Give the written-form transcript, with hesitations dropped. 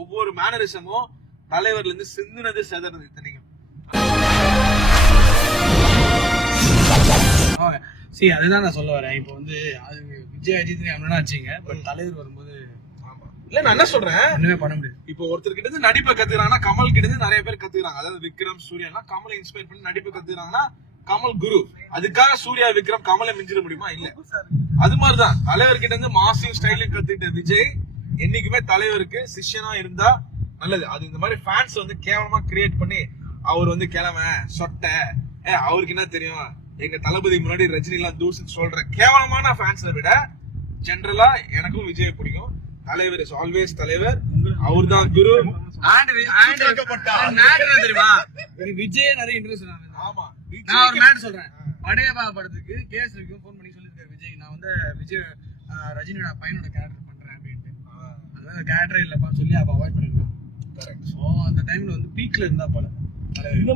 ஒவ்வொரு மேனரிசமும் தலைவர்ல இருந்து சிந்துனது செதறது இத்தனைக்கும். சரி, அதுதான் நான் சொல்ல வரேன். இப்போ வந்து அது விஜய் அஜித் அப்படின்னா வச்சுங்க, பட் தலைவர் வரும்போது இல்ல நான் என்ன சொல்றேன், ஒண்ணுமே பண்ண முடியாது. இப்போ ஒருத்தர் கிட்ட இருந்து நடிப்பை கத்துக்கிறாங்கன்னா கமல் கிட்ட இருந்து நிறைய பேர் கத்துக்கிறாங்க. அதாவது விக்ரம், சூர்யா கமலை இன்ஸ்பயர் பண்ணி நடிப்பை கத்துக்கிறாங்கன்னா கமல் குரு. அதுக்காக சூர்யா, விக்ரம் கமலை மிஞ்சிட முடியுமா? இல்ல. அது மாதிரிதான் தலைவர் கிட்ட இருந்து மாசியும் ஸ்டைலையும் கத்துக்கிட்ட விஜய் என்னைக்குமே தலைவருக்கு சிஷ்யனா இருந்தா நல்லது. அது இந்த மாதிரி ஃபேன்ஸ் வந்து கேவலமா கிரியேட் பண்ணி அவர் வந்து கிழமை சொட்டை, அவருக்கு என்ன தெரியும், எங்க தளபதி முன்னாடி ரஜினி எல்லாம் தூசுன்னு சொல்ற கேவலமான ஃபேன்ஸை விட ஜெனரலா எனக்கும் விஜய் பிடிக்கும். தலைவர் இஸ் ஆல்வேஸ் தலைவர், அவர் தான் குரு. தெரியுமா விஜய் நிறைய இன்ட்ரெஸ்ட். ஆமா, நான் ஒரு மேட் சொல்றேன். படையப்பா படத்துக்கு கேஸ் வரைக்கும் போன் பண்ணி சொல்லிருக்காரு விஜய், நான் வந்து விஜய் ரஜினியோட பையனோட கேரக்டர் பண்றேன் அப்படின்ட்டு. அதாவது கேரக்டரே இல்லப்பா சொல்லி அப்ப அவாய்ட் பண்ணிருக்கான். ஸோ அந்த டைம்ல வந்து பீக்ல இருந்தா போல.